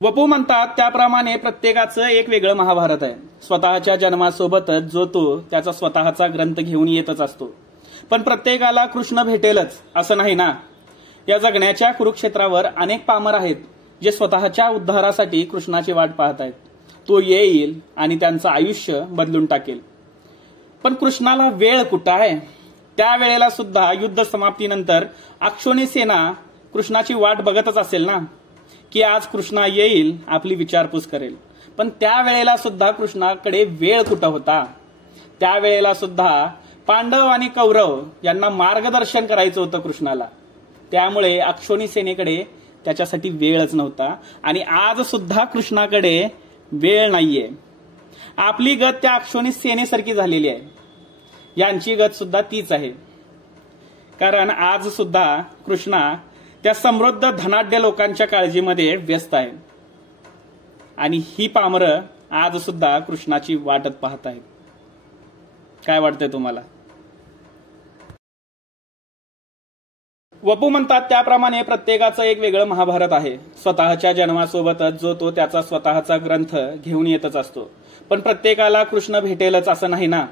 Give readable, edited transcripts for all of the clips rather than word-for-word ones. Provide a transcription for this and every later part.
वपू म्हणतात त्याप्रमाणे प्रत्येकाचं एक वेगळं महाभारत आहे। स्वतःच्या जन्मासोबतच जो तो त्याचा स्वतःचा ग्रंथ घेऊन येतच असतो। पण प्रत्येकाला कृष्ण भेटेलच असं नाही ना। या जगण्याच्या कुरुक्षेत्रावर अनेक पामर आहेत जे स्वतःच्या उद्धारासाठी कृष्णाची वाट पाहत आहेत। तो येईल आणि त्यांचं आयुष्य बदलून टाकेल। पण कृष्णाला वेळ कुठं आहे? त्यावेळेला सुद्धा युद्ध समाप्तीनंतर अक्षोणी सेना कृष्णाची वाट बघतच असेल ना, की आज कृष्णा येईल आपली विचारपूस करेल। पण त्यावेळेला सुद्धा कृष्णाकडे वेळ कुठं होता? त्यावेळेला सुद्धा पांडव आणि कौरव यांना मार्गदर्शन करायचं होतं कृष्णाला। त्यामुळे अक्षोणी सेनेकडे त्याच्यासाठी वेळच नव्हता आणि आज सुद्धा कृष्णाकडे वेळ नाहीये। आपली गत त्या अक्षोणी सेनेसारखी झालेली आहे। यांची गत सुद्धा तीच आहे, कारण आज सुद्धा कृष्णा त्या समृद्ध धनाढ्य लोकांच्या काळजीमध्ये व्यस्त आहे आणि ही पामरं आज सुद्धा कृष्णाची वाटत पाहत आहेत। काय वाटतंय तुम्हाला? वपू म्हणतात त्याप्रमाणे प्रत्येकाचं एक वेगळं महाभारत आहे। स्वतःच्या जन्मासोबतच जो तो त्याचा स्वतःचा ग्रंथ घेऊन येतच असतो। पण प्रत्येकाला कृष्ण भेटेलच असं नाही ना।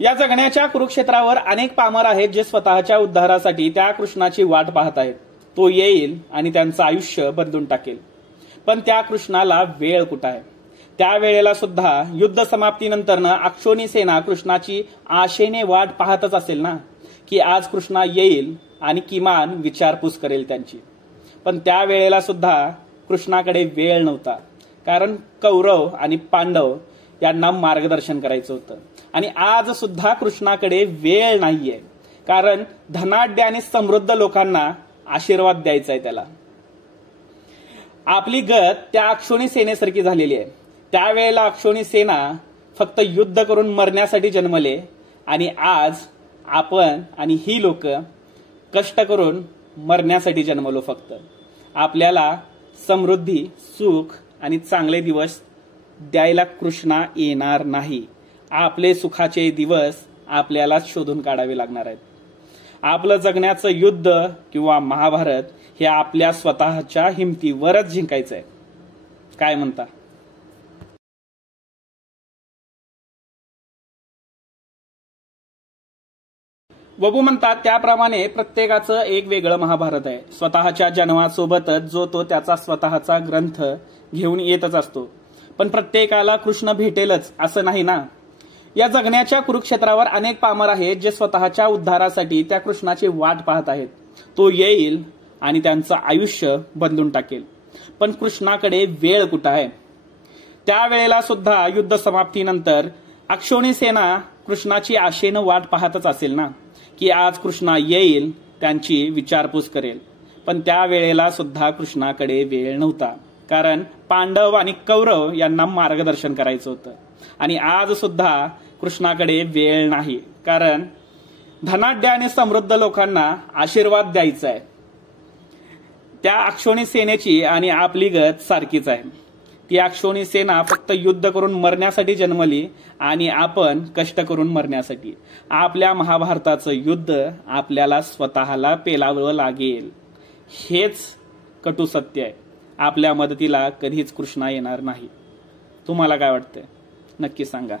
या जगण्याच्या कुरुक्षेत्रावर अनेक पामर आहेत जे स्वतःच्या उद्धारासाठी त्या कृष्णाची वाट पाहत आहेत। तो येईल आणि त्यांचं आयुष्य बदलून टाकेल। पण त्या कृष्णाला वेळ कुठं आहे? त्यावेळेला सुद्धा युद्ध समाप्तीनंतर अक्षोणी सेना कृष्णाची आशेने वाट पाहतच असेल ना, की आज कृष्णा येईल आणि किमान विचारपूस करेल त्यांची। पण त्यावेळेला सुद्धा कृष्णाकडे वेळ नव्हता, कारण कौरव आणि पांडव यांना मार्गदर्शन करायचं होतं। आणि आज सुद्धा कृष्णाकडे वेळ नाहीये, कारण धनाढ्य आणि समृद्ध लोकांना आशीर्वाद द्यायचा आहे त्याला। आपली गत त्या अक्षोणी सेनेसारखी झालेली आहे। त्यावेळेला अक्षोणी सेना फक्त युद्ध करून मरण्यासाठी जन्मले आणि आज आपण आणि ही लोक कष्ट करून मरण्यासाठी जन्मलो। फक्त आपल्याला समृद्धी, सुख आणि चांगले दिवस द्यायला कृष्णा येणार नाही। आपले सुखाचे दिवस आपल्याला शोधून काढावे लागणार आहेत। आपलं जगण्याचं युद्ध किंवा महाभारत हे आपल्या स्वतःच्या हिमतीवरच जिंकायचं आहे। काय म्हणता? वपू म्हणतात त्याप्रमाणे प्रत्येकाचं एक वेगळं महाभारत आहे। स्वतःच्या जन्मासोबतच जो तो त्याचा स्वतःचा ग्रंथ घेऊन येतच असतो। पण प्रत्येकाला कृष्ण भेटेलच असं नाही ना। या जगण्याच्या कुरुक्षेत्रावर अनेक पामर आहेत जे स्वतःच्या उद्धारासाठी त्या कृष्णाची वाट पाहत आहेत। तो येईल आणि त्यांचं आयुष्य बदलून टाकेल। पण कृष्णाकडे वेळ कुठं आहे? त्यावेळेला सुद्धा युद्ध समाप्तीनंतर अक्षोणी सेना कृष्णाची आशेनं वाट पाहतच असेल ना, की आज कृष्णा येईल त्यांची विचारपूस करेल। पण त्यावेळेला सुद्धा कृष्णाकडे वेळ नव्हता, कारण पांडव आणि कौरव यांना मार्गदर्शन करायचं होतं। आणि आज सुद्धा कृष्णाकडे वेळ नाही, कारण धनाढ्य आणि समृद्ध लोकांना आशीर्वाद द्यायचा आहे। त्या अक्षोणी सेनेची आणि आपली गत सारखीच आहे। ती अक्षोणी सेना फक्त युद्ध करून मरण्यासाठी जन्मली आणि आपण कष्ट करून मरण्यासाठी। आपल्या महाभारताचं युद्ध आपल्याला स्वतःला पेलावं लागेल, हेच कटू सत्य आहे। आपल्या मदतीला कधीच कृष्णा येणार नाही। तुम्हाला काय वाटतंय? नक्की सांगा।